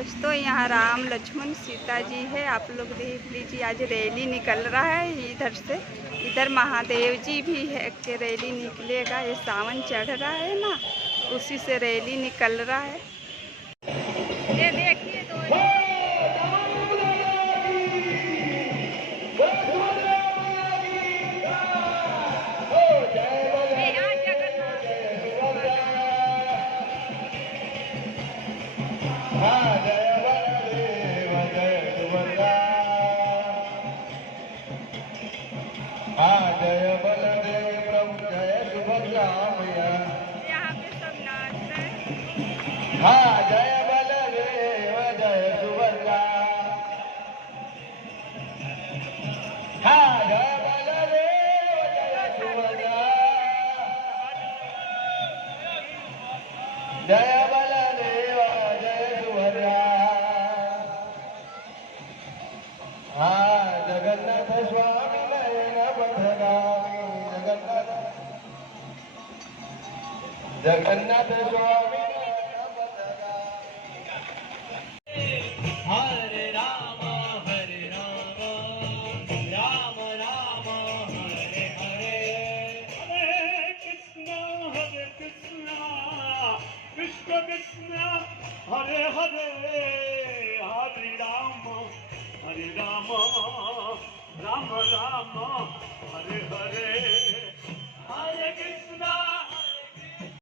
दोस्तों यहाँ राम लक्ष्मण सीता जी है। आप लोग देख लीजिए, आज रैली निकल रहा है इधर से। इधर महादेव जी भी है कि रैली निकलेगा। ये सावन चढ़ रहा है ना, उसी से रैली निकल रहा है। ये देखिए दोस्तों, जय बलदेव प्रभु जय सुभद्रा मैया। यहाँ पे सब नाच रहे हैं। हाँ जय बलदेव जय सुभद्रा। हाँ जय बलदेव जय सुभद्रा। जय बलदेव जय सुभद्रा। हाँ जगन्नाथ स्वामी नयन पथगामी। जगन्नाथ स्वामी नयन पथगामी। हरे राम राम राम हरे हरे, हरे कृष्ण कृष्ण कृष्ण हरे हरे, हरे राम राम राम हरे हरे, हरे कृष्ण